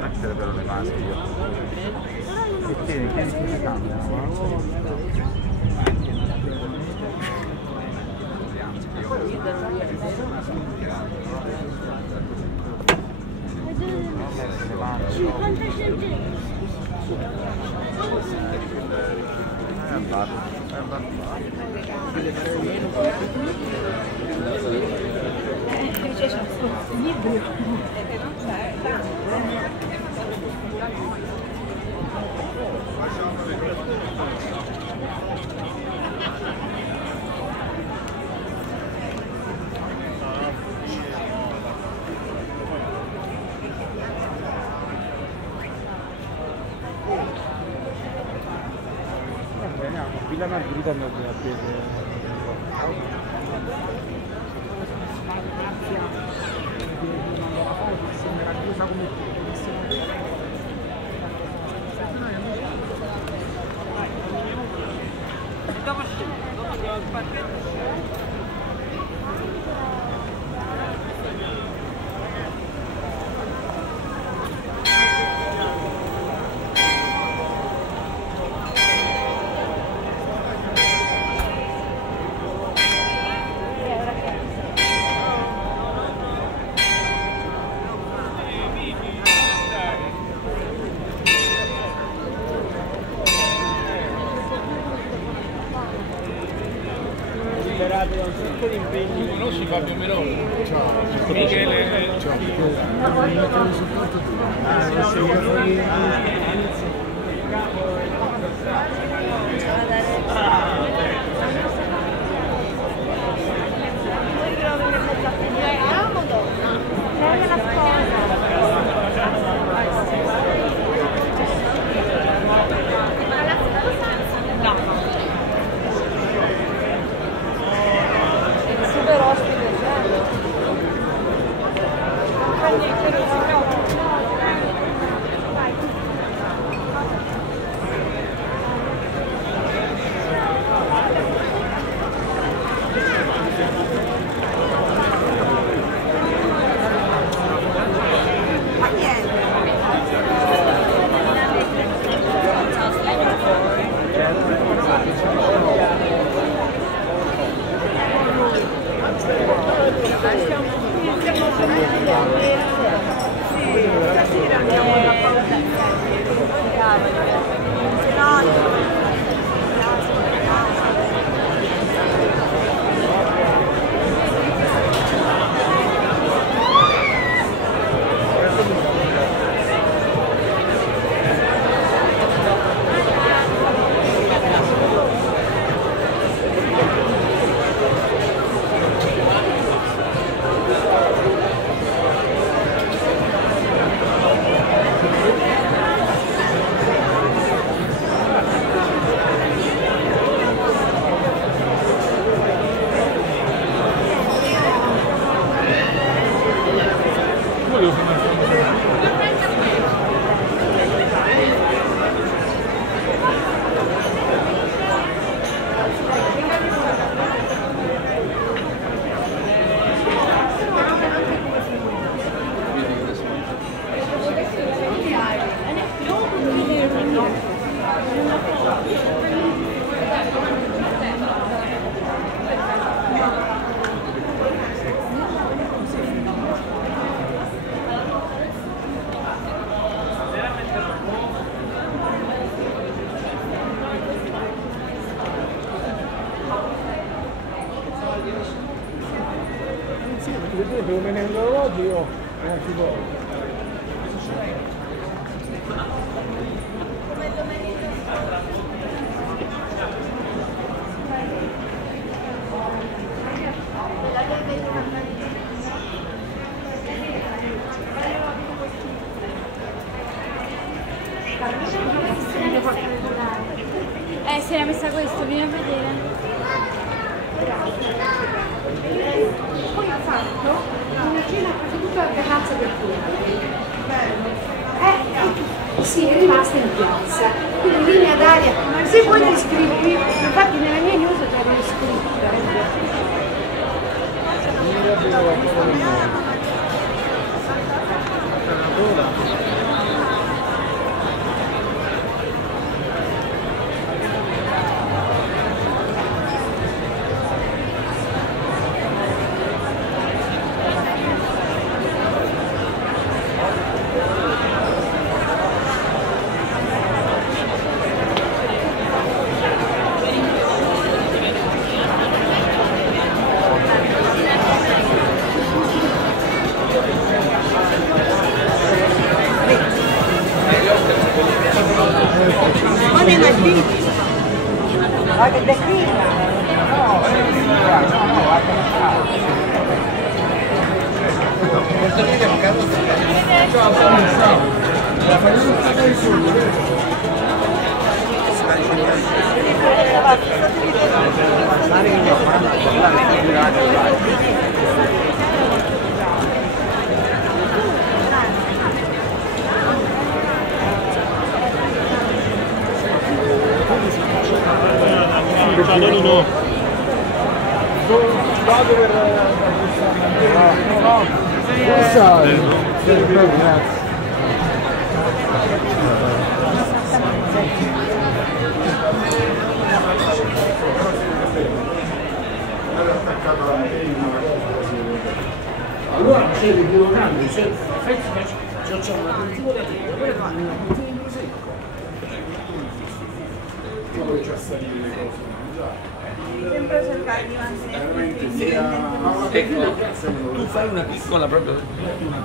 Mettere però le maschere io. E tieni che cambia. È andato. La Margherita non mi ha preso. Sembra chiusa come dopo il pacchetto. Da un sacco di impegni. Conosci Fabio Meloni? Ciao. Michele. Ciao. Devo venire oggi io non ci voglio. Si era messa questo, vieni a vedere. Poi ha fatto una cena quasi tutta la terrazza del fiume. Sì, è rimasta in piazza. Quindi in linea d'aria, se vuoi ti iscrivi, infatti nella mia news ti ero iscritta. No. Vado per grazie. Allora c'è il primo cambio, c'è un aperitivo da dire, poi fa un aperitivo in prosecco. Poi c'è salire le cose da mangiare. Sempre cercare di mantenere Ecco, tu fai una piccola proprio una piccola.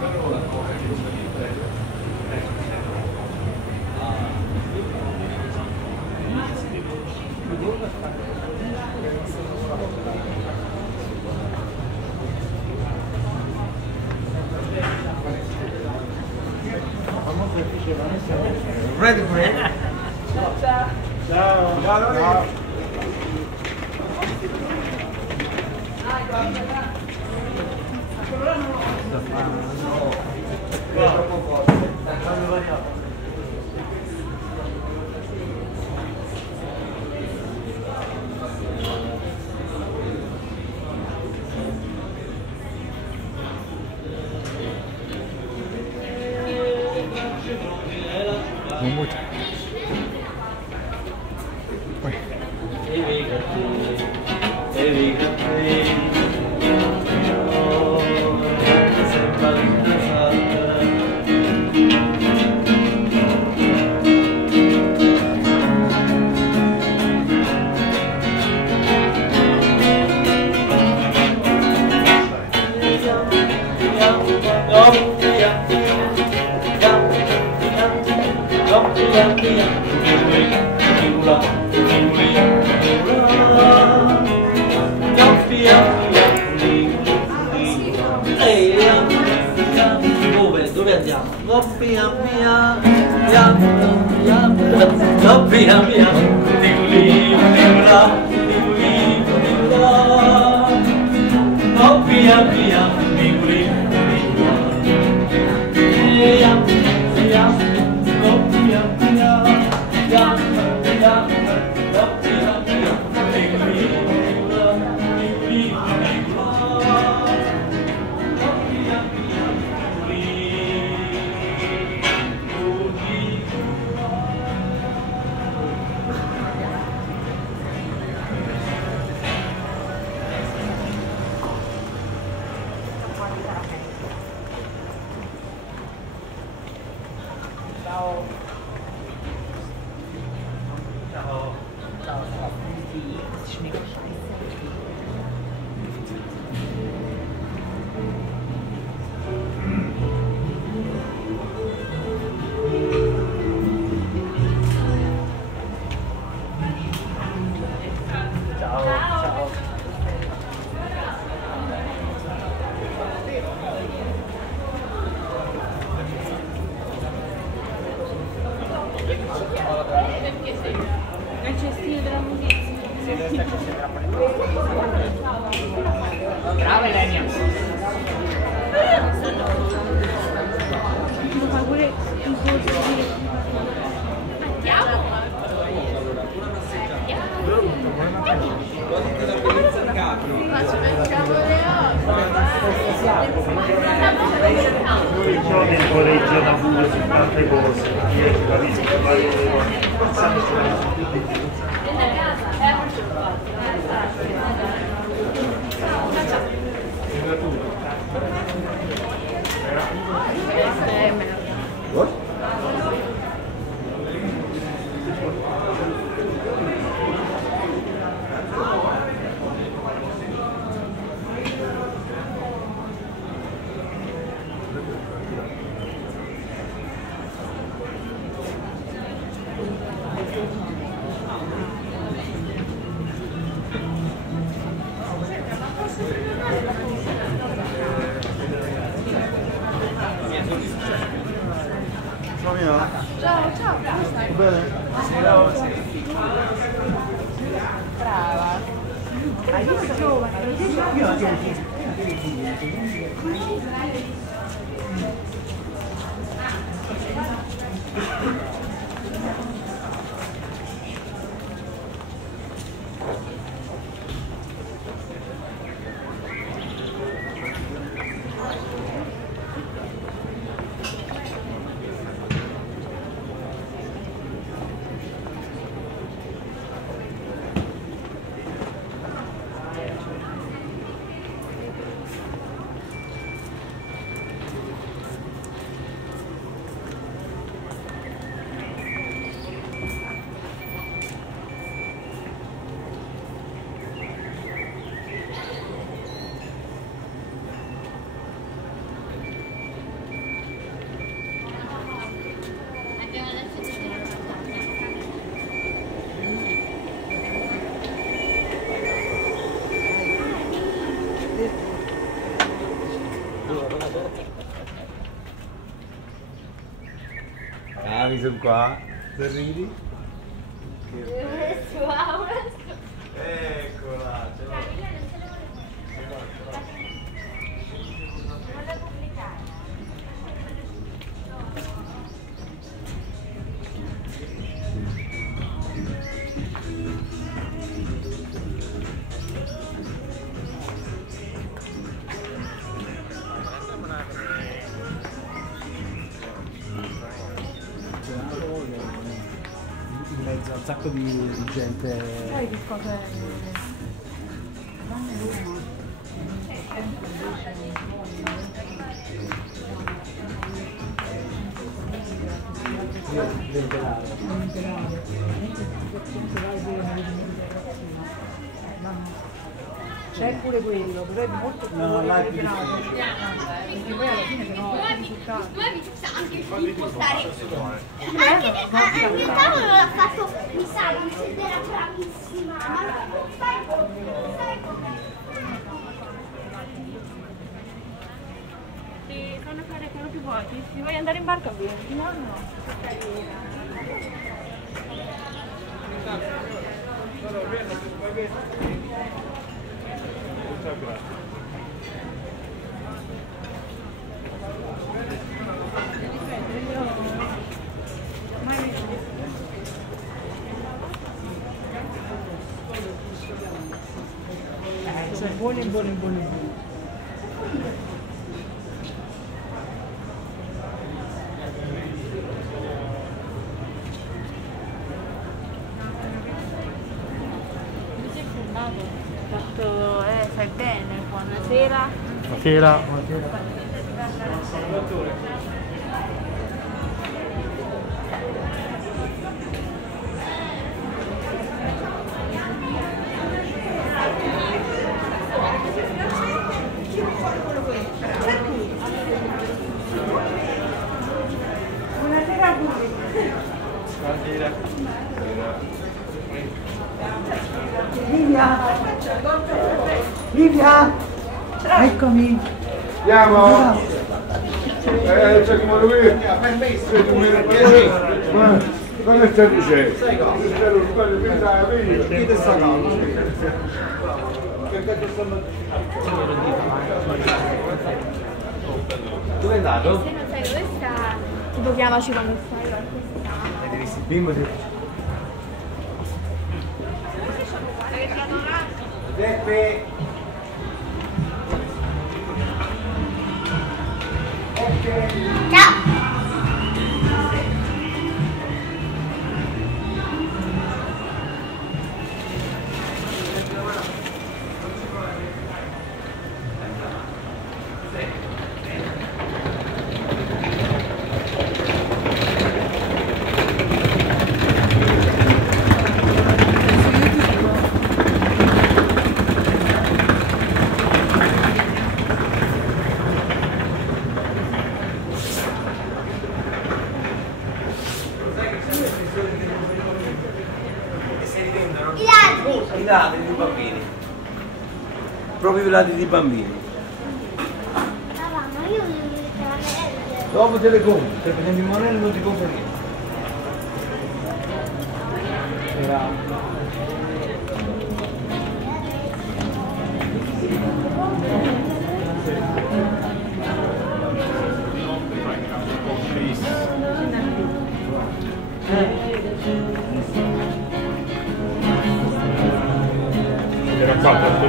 Ready break? Ciao. Ciao. Ciao. One more time. Dove andiamo? Via via, via via, via via, Il cestino della musicina. Brava Elenia. Lo fa pure in corso di... Io devo leggere una pure su tante cose, io ci capisco varie cose. Ciao, ciao, come stai? Bene? Brava. Hai visto giovane? Ah, mi sono qua. Se ridi. Eccola, ce l'ho. In mezzo a un sacco di gente. Sai che cosa è? C'è pure quello, però è molto più penale. Perché poi alla fine però il risultato. Anche il tavolo l'ha fatto, mi sa, era bravissima. Ti fanno fare quello che vuoi, ti vuoi andare in barca vieni, no no. Sono buoni. Fai bene, buonasera. Buonasera. Buonasera a tutti. Livia! Eccomi! Andiamo! C'è come lui! Ma che stai dicendo? Dove è andato? Se non sai dove sta, tipo chiamaci quando stai. Devi essere bimbo di... Beppe! I dati di bambini. Proprio i dati di bambini. Papà, ma io non mi metto Dopo te le compri, se prendi il monello non ti compri niente. Era fatto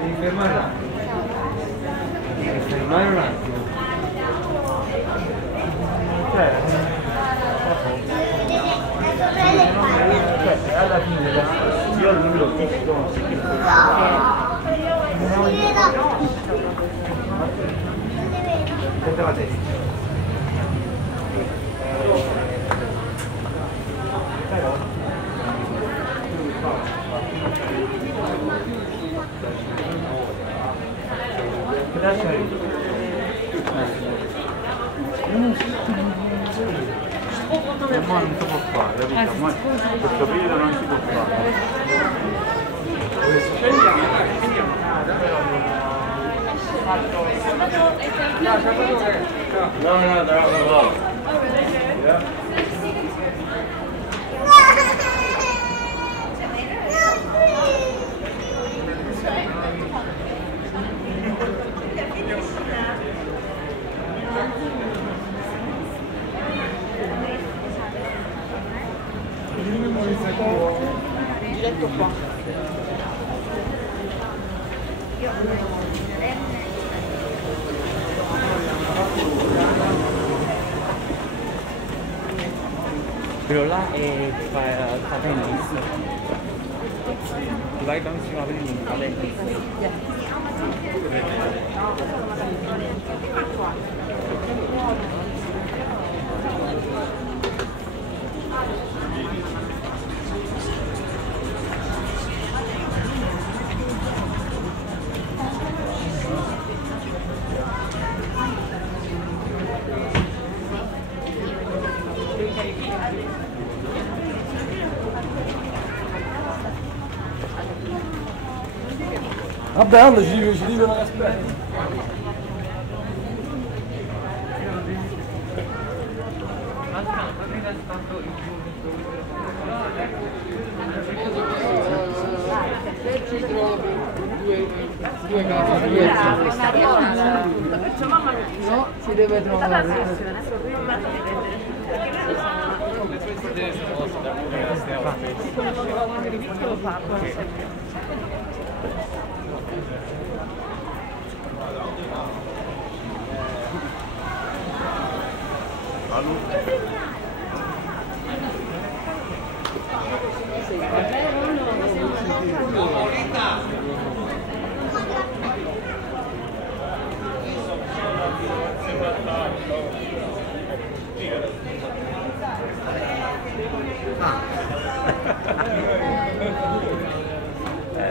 Devi fermare un attimo. Devi fermare un attimo. Alla fine io al numero aspetta la testa. Ma non si può fare, capito? Ma questo periodo non si può fare. Diretto qua. Quello là è fa tennis. Tu vai benissimo a vedere fa tennis. Vabbè, allora ci dicono che aspetta. Due case diverse. No, si deve trovare.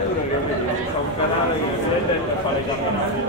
Uno che vede fa un canale che si vede e fa le camminate.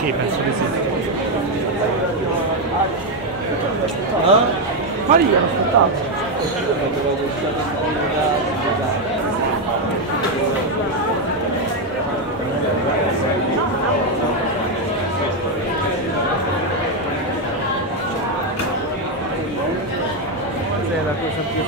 Sì, penso di sì. Quali gli hanno aspettato? Cos'è la cosa più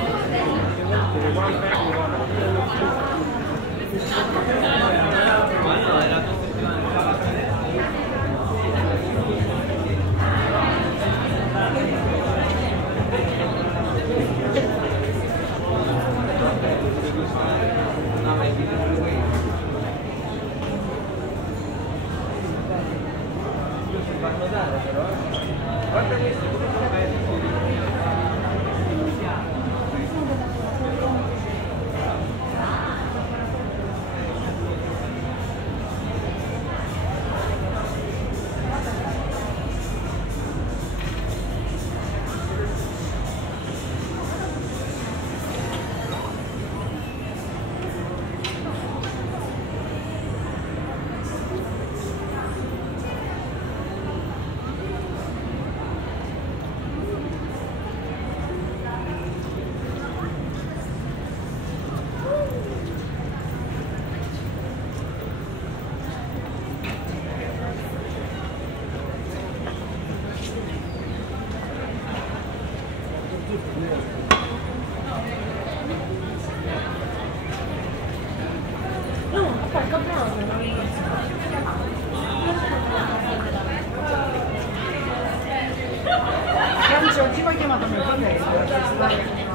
Oggi mi ha chiamato mio fratello.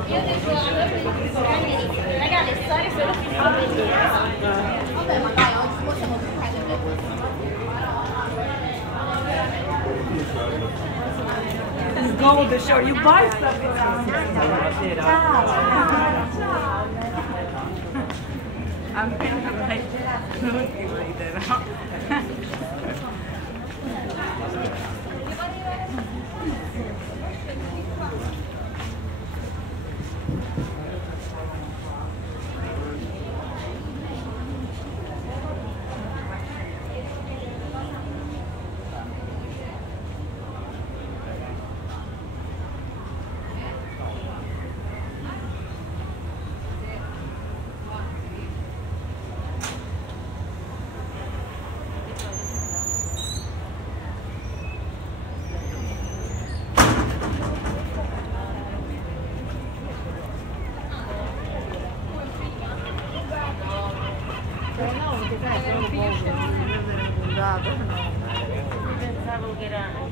Io devo raga, le storie sono più belle. Vabbè, magari oggi possiamo prendere. Let's go with the show. You buy stuff around. I'm feeling like Pensavo che era...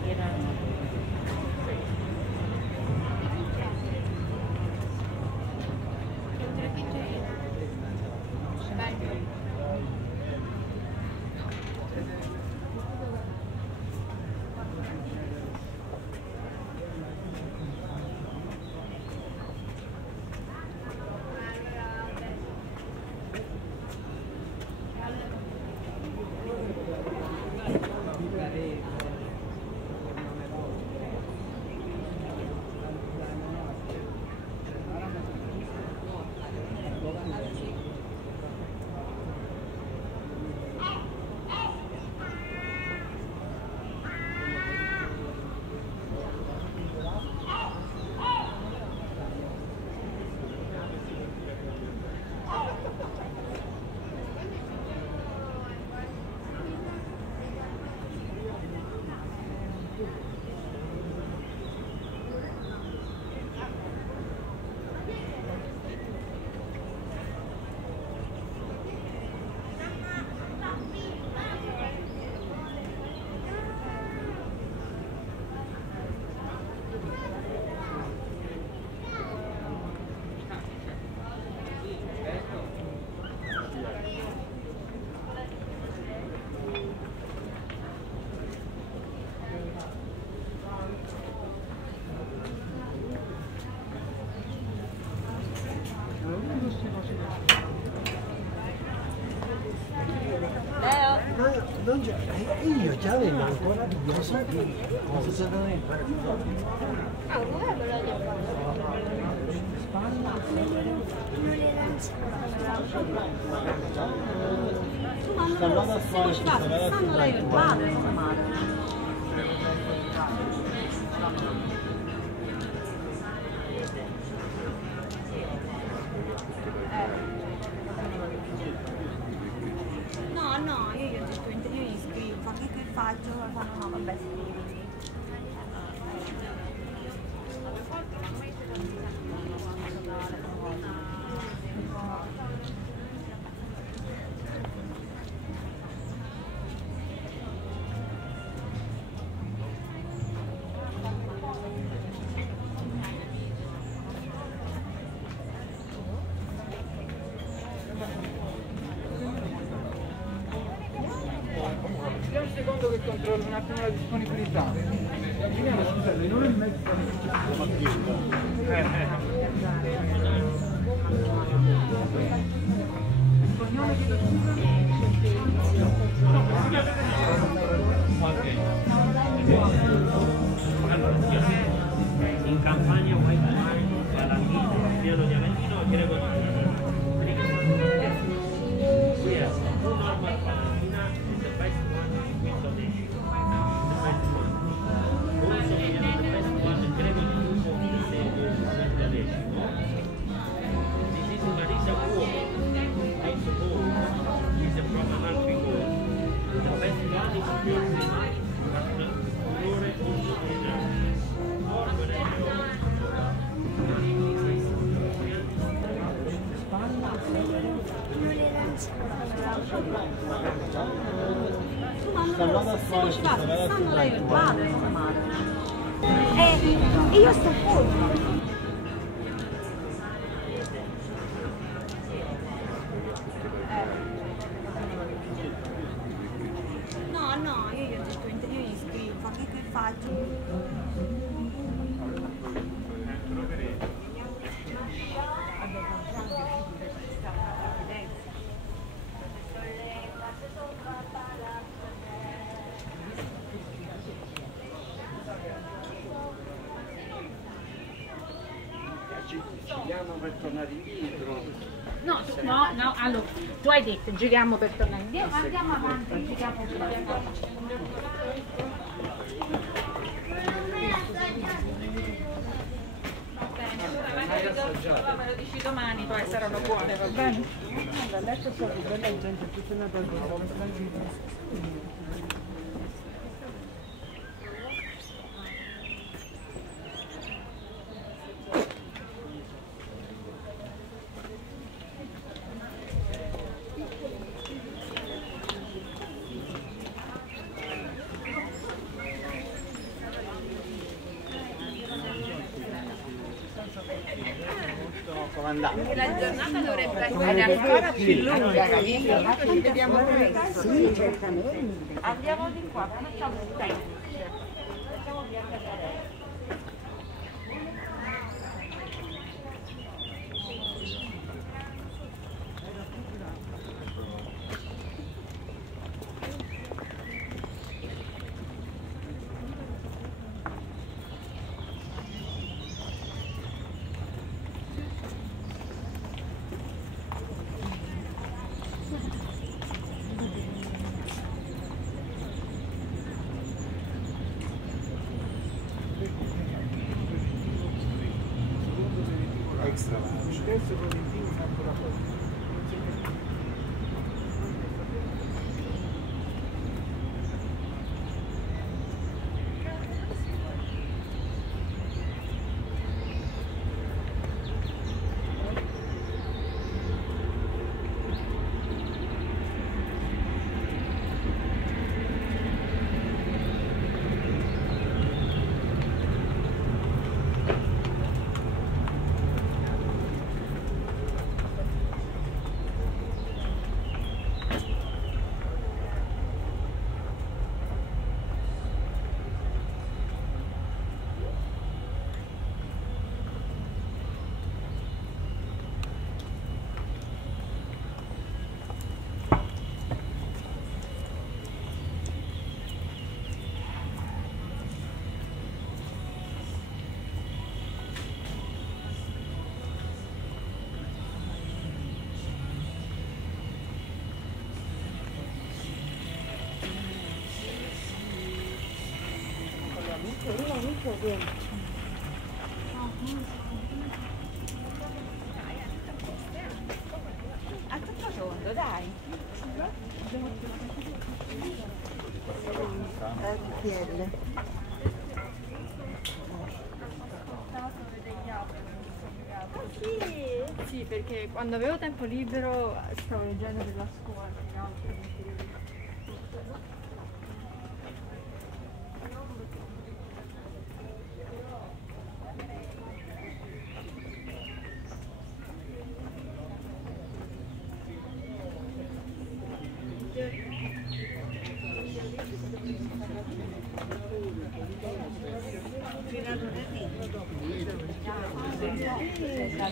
Non c'è, io già avevo ancora di cosa sta dando? Ah, dov'è Bologna? Spalla. Stanno da fuori, stanno lei il padre, la madre. No, io gli ho detto intervieni iscrivi, fa che faccio? Fanno no, vabbè, scrivi. Un secondo che controllo un attimo la disponibilità. Scusate, non è mezzo. Cognome chiedo in campagna vuoi fare Valentino, pieno di Aventino e Greco di Yes, normal Valentina is the best one in questo decimo. The best one. Also we have the best one in Greco di Lupo is the decimo. This is Marisa Cuomo. Also Cuomo is from Amalfi Cuomo. The best one is Fiorina. Colore also in Stanno lei il padre, la madre. E io sto fuori. No, io gli ho detto intervieni iscrivi, fa che faccio? per tornare indietro. No, allora, tu hai detto giriamo per tornare indietro, andiamo avanti, giriamo per tornare indietro. Me lo dici domani, poi saranno buone, va bene? Adesso sono bella gente, tutta una cosa. Comandante. La giornata dovrebbe essere ancora più lunga, capito? Ci vediamo presto. Sì, certamente. Andiamo di qua, facciamo un tempo. Facciamo via Catarella. Extra large. Terzo Valentino è ancora poco. A tutto tondo, dai. Sì, perché quando avevo tempo libero stavo leggendo della scuola.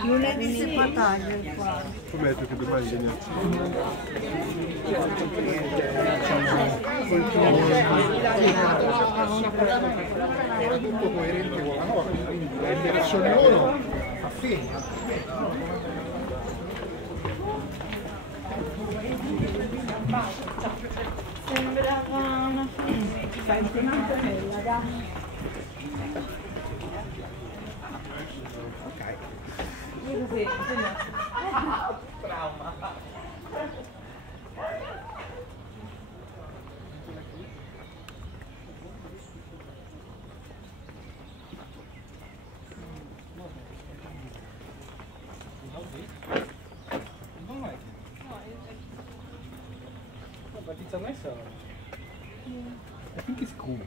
Lunedì si fa taglio il quadro. Com'è che domani veniamo? Era tutto coerente con la norma, quindi la direzione 1 fa fine. Sembrava una Senti un'altra bella, dai. But it's a nice I think it's cool.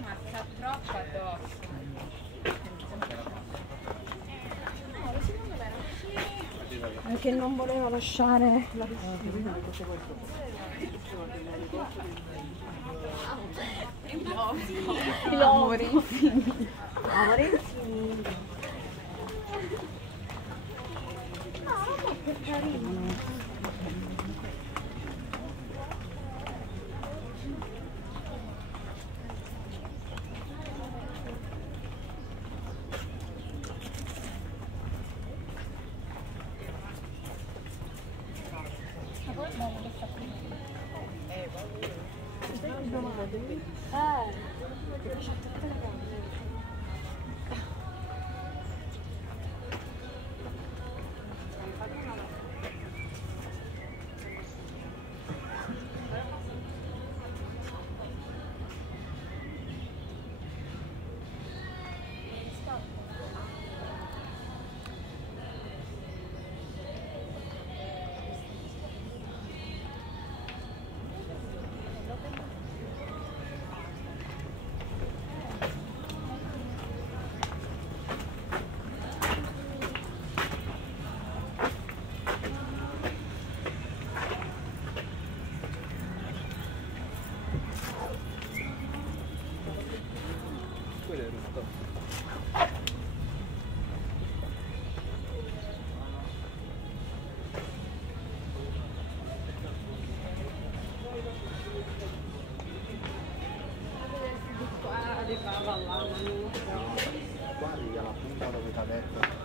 Ma sta troppo addosso. Perché non voleva lasciare la Amorensini. Amorensini. No, che carino. quello è rotto. Qua arriva la punta dove ti ha detto.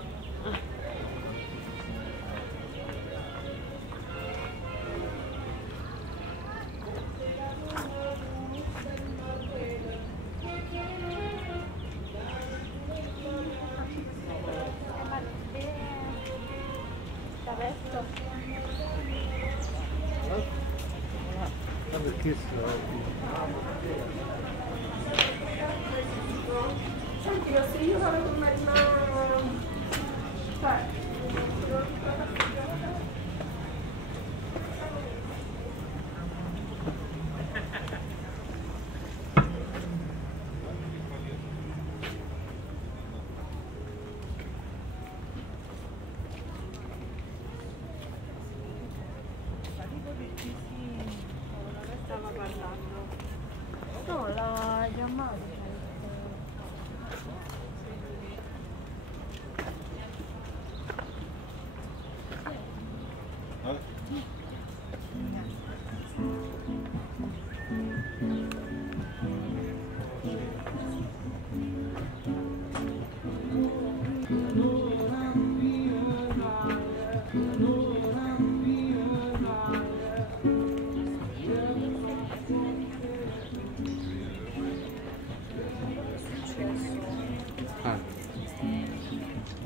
Senti, ma se io vado con Marina... Stava parlando. No, la chiamata.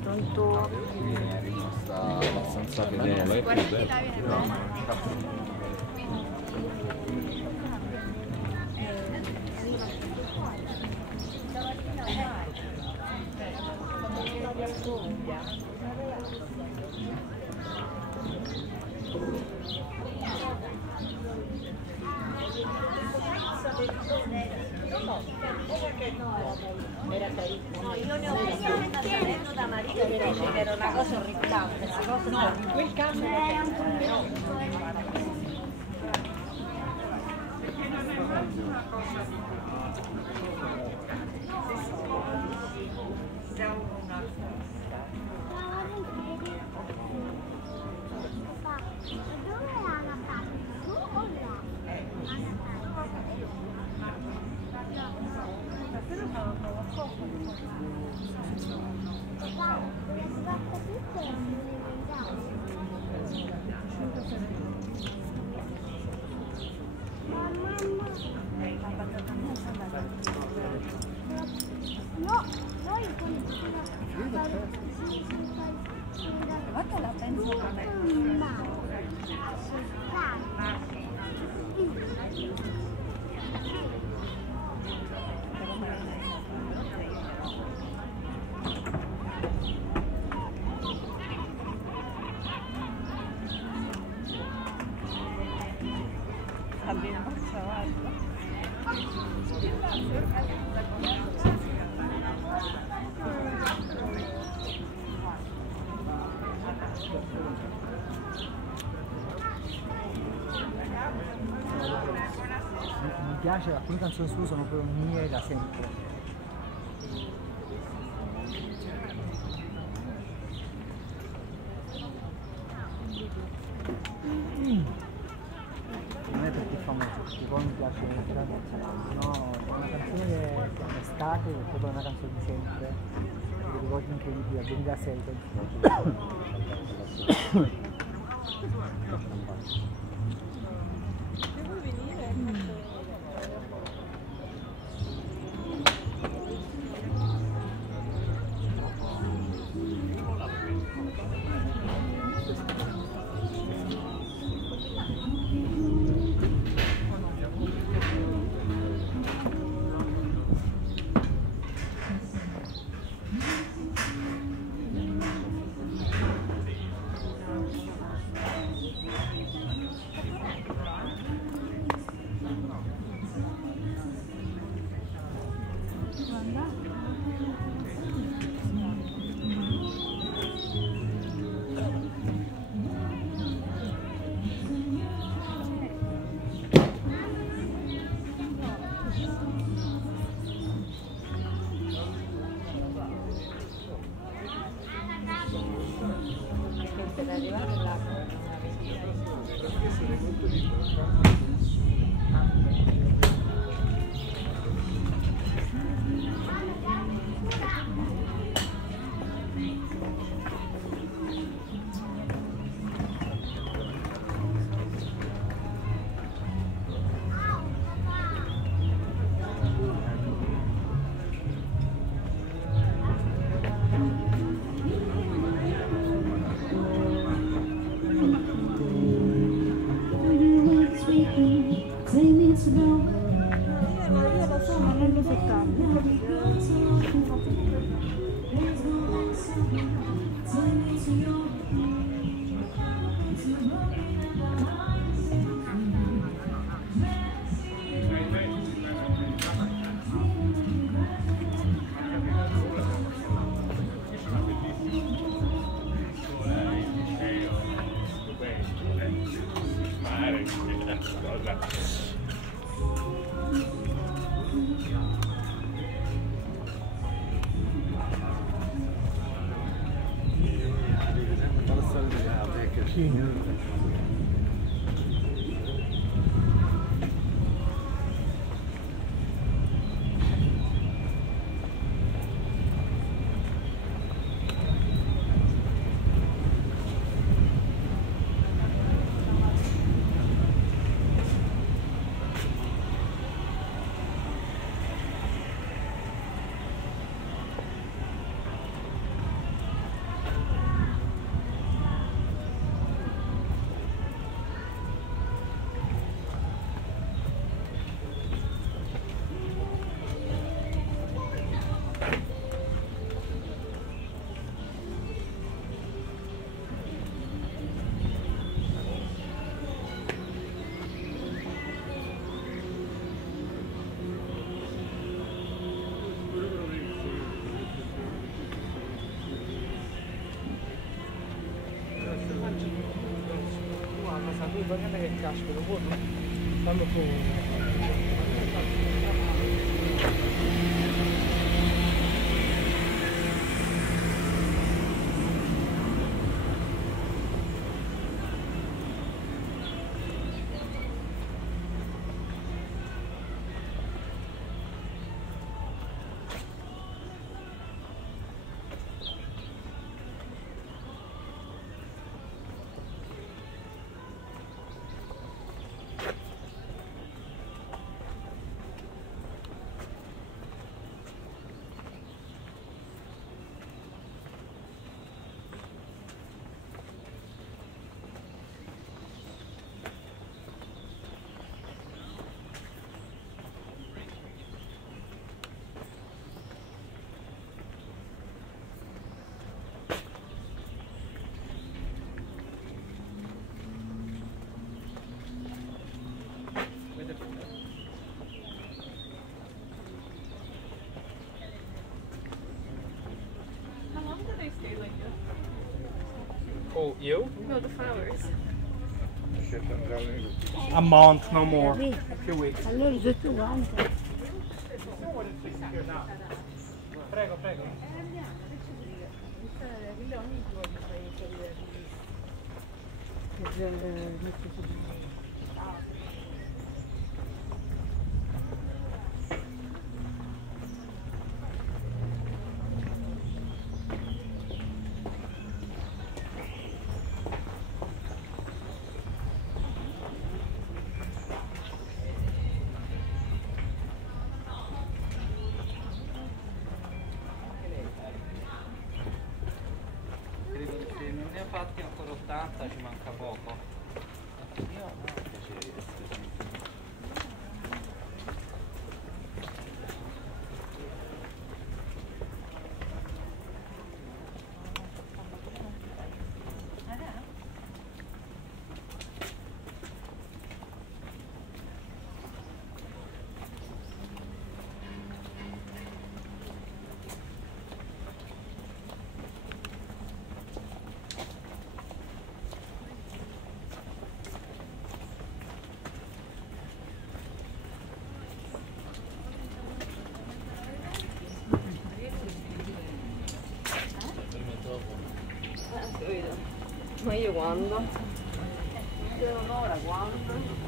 Pronto? È rimasta abbastanza fedele. Guardate là, viene bene. No, io ne ho visto una salendo da marito che dice che era una cosa orripilante. No, in quel caso No, noi Guarda la penso a me. Mi piace, alcune canzoni sue sono proprio mie da sempre. Non è perché è famoso, perché poi mi piace anche la canzone, no, è una canzone che è estate, è proprio una canzone di sempre, dei ricordi incredibili, al 2006 arrivare là io lo so, ma non lo so tanto. Guarda che casco, lo vuoi? Fallo tu. Oh, you? No, the flowers. A month, no more. A few weeks. Allora tutti quanti. Prego, prego. Se non ne ha fatti ancora 80 ci manca poco. Io a me piace quando? Un'ora quando?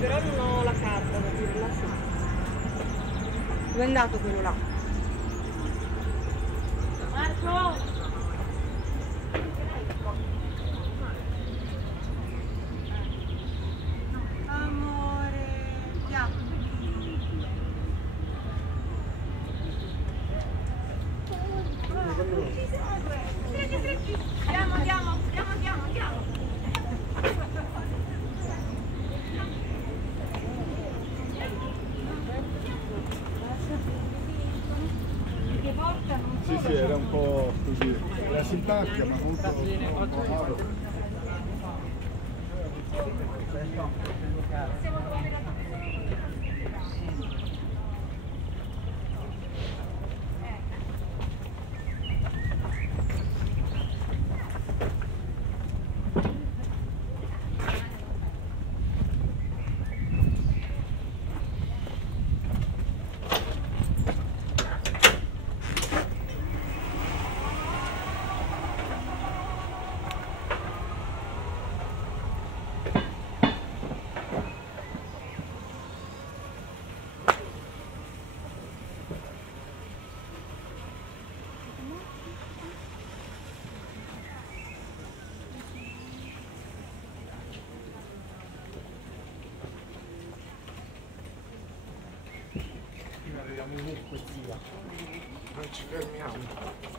Però non ho la carta da dire là su. Dove è andato quello là? Marco! Amore, andiamo. Andiamo. Sì, era un po' così, era simpatica ma molto amaro. Non ci fermiamo.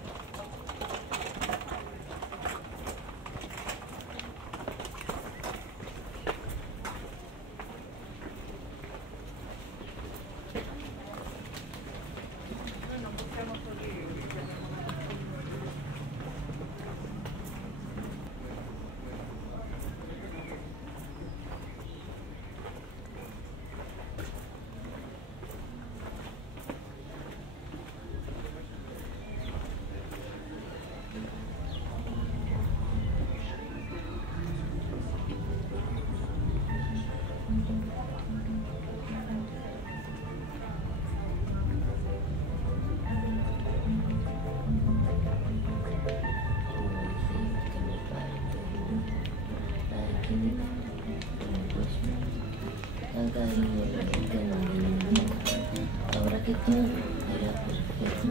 Ahora que todo era perfecto,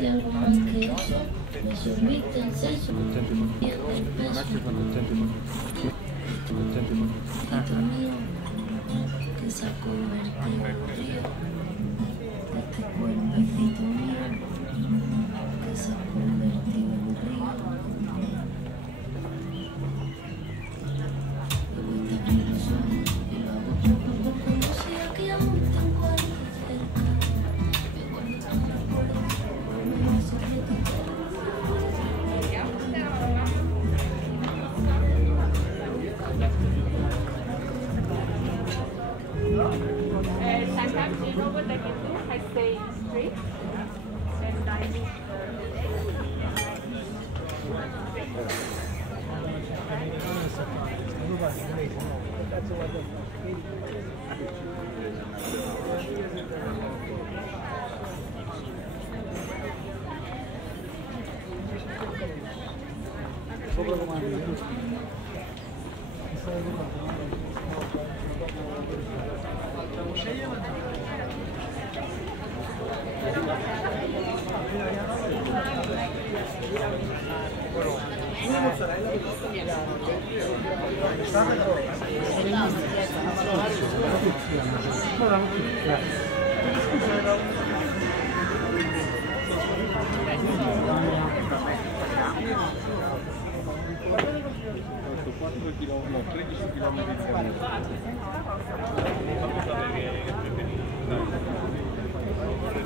y algo más que eso, me sorbite el seso y el peso. Hijito mío, que se ha convertido en río, este cuerpecito mío, que se ha convertido en río. Y voy a abrir los ojos y lo hago poco a poco, no sé que aún tengo algo cerca. Me guardo tan recuerdo, me va a sorprender. Sometimes you know what I can do? I stay straight and I move.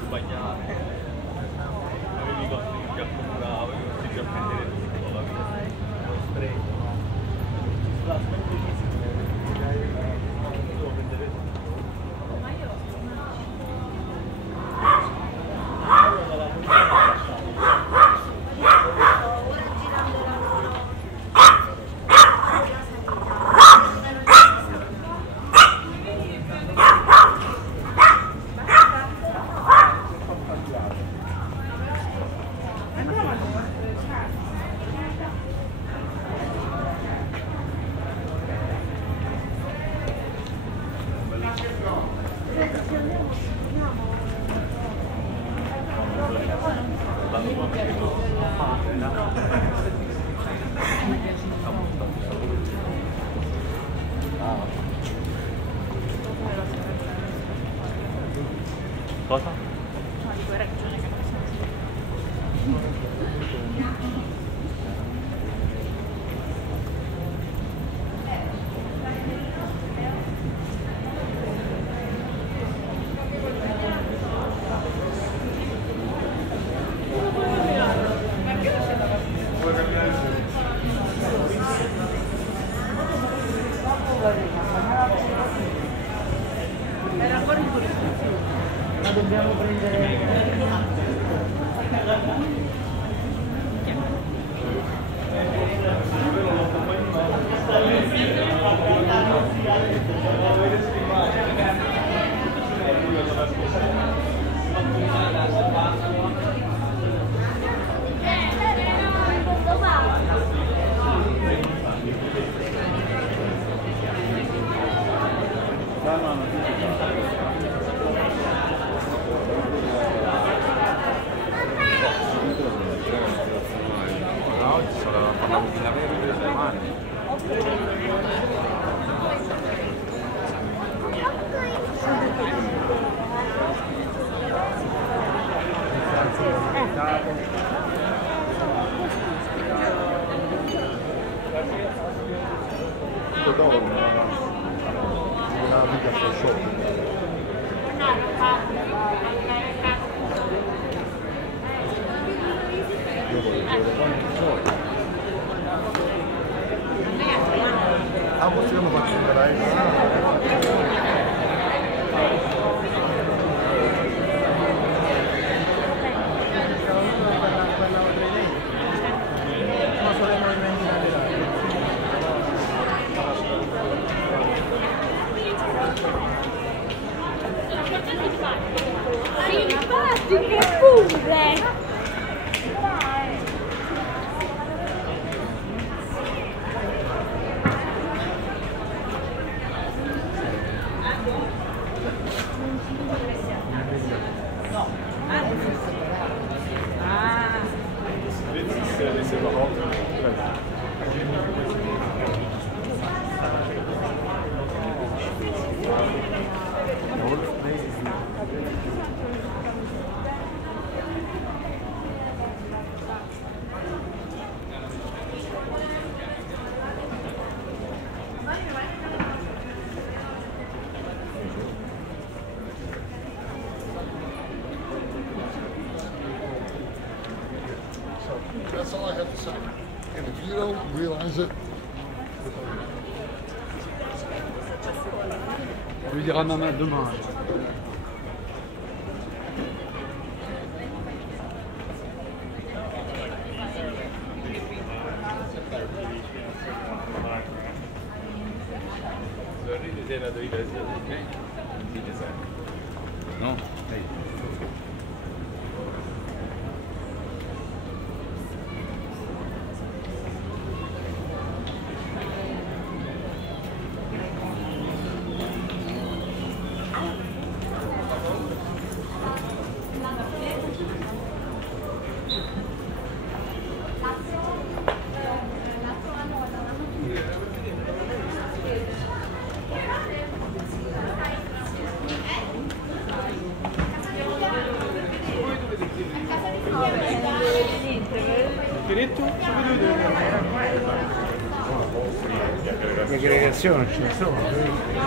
Sbagliato, avevi cose che accumulare. Cosa? No, dico, hai ragione che non Era ancora in corrispondenza. Ma dobbiamo prendere... Oggi sarà una mattina verde, domani. Tutto d'oro, una vita per shopping. Io voglio vedere quanti soldi. Ah, possiamo fare una live? Sì, infatti, che pure! That's all I have to say. And if you don't realize it, Lui dirà maman demain. Sorride la doida no? le aggregazioni ce ne sono.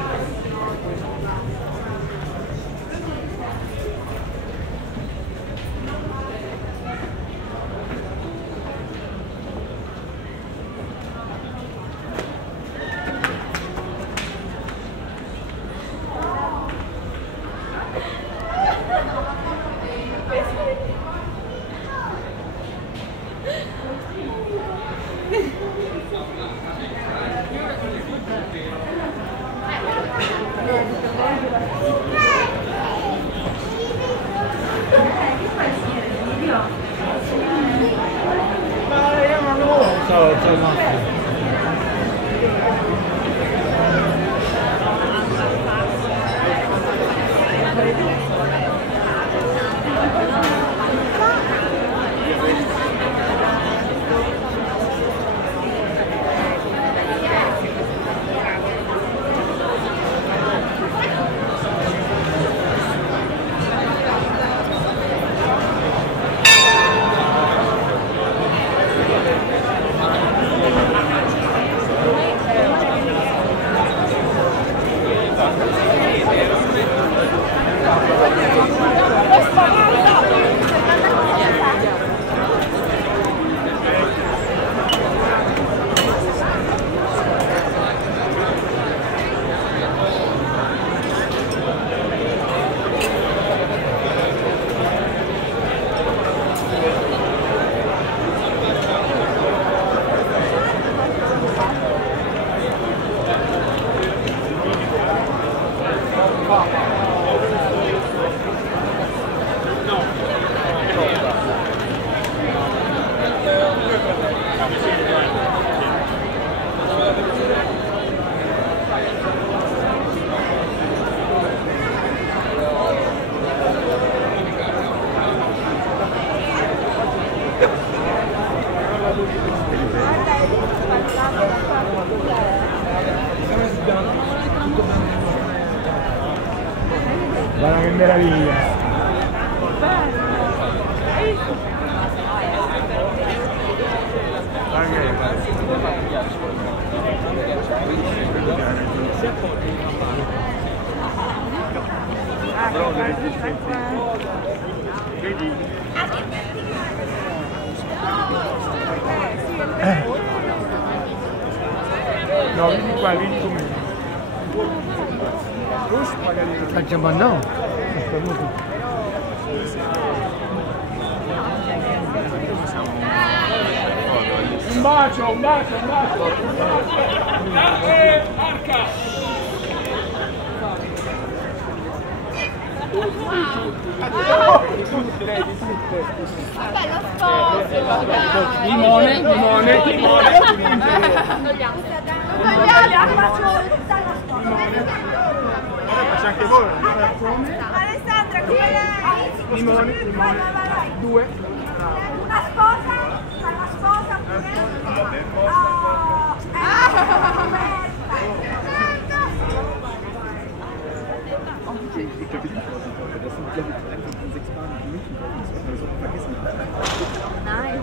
Guarda che meraviglia! Vedi? No, vieni qua, vieni con me. Facciamo no? Un bacio, un bacio, un bacio! Arca! Vabbè, lo sposo! Limone, limone, limone! C'è anche voi! Alessandra, come lei? Limone, limone, due. Una sposa? Una sposa pure? Nein,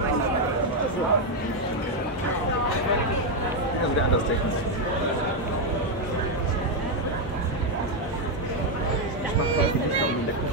also der andere Steak. Ich mache quasi nicht da unten der Kuchen.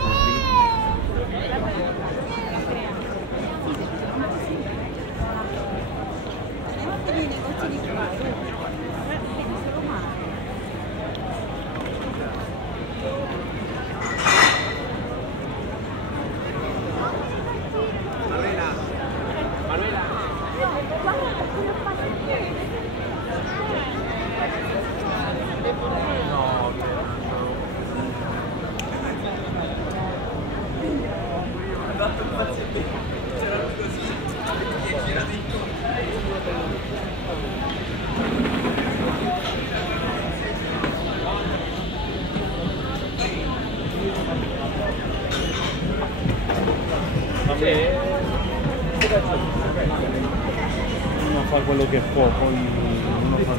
Uno fa quello che può, poi uno fa...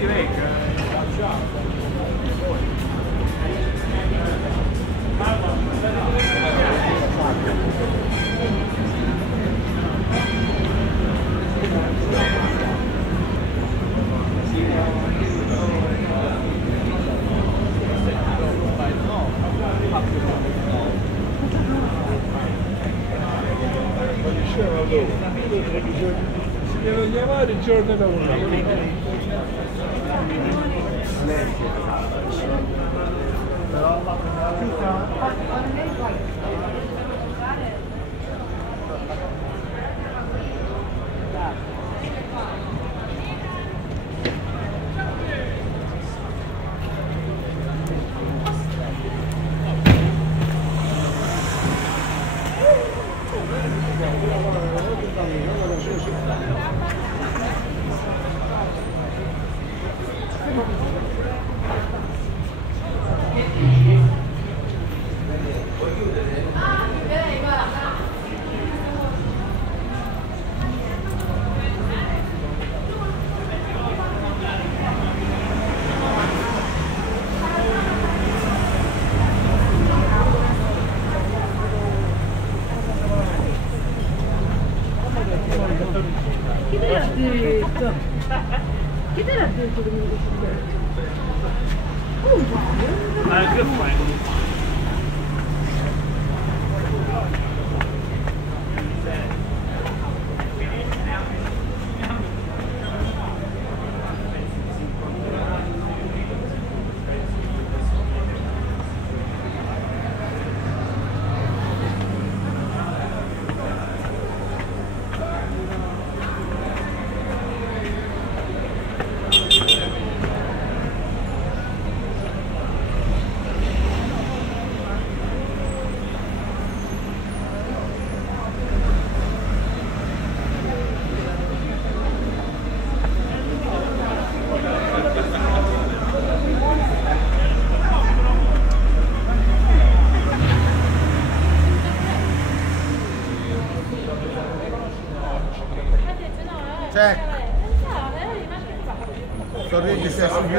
Si devono chiamare il giorno da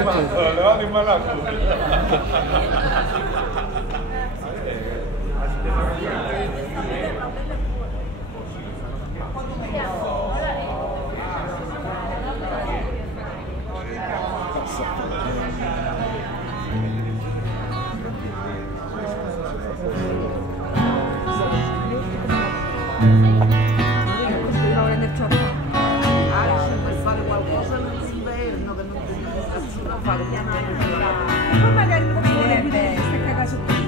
levate in malato. Poi magari lo vedrebbe sta cagata su questo.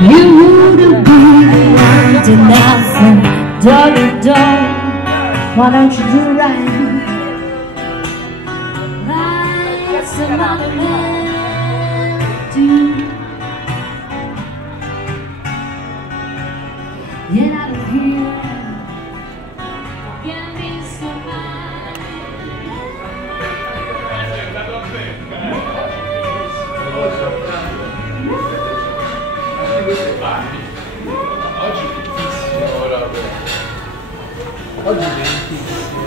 You wouldn't be wanting nothing, darling, don't. Why don't you do right? Like some other man do. Get out of here. Give me somebody. Oggi è lentissimo.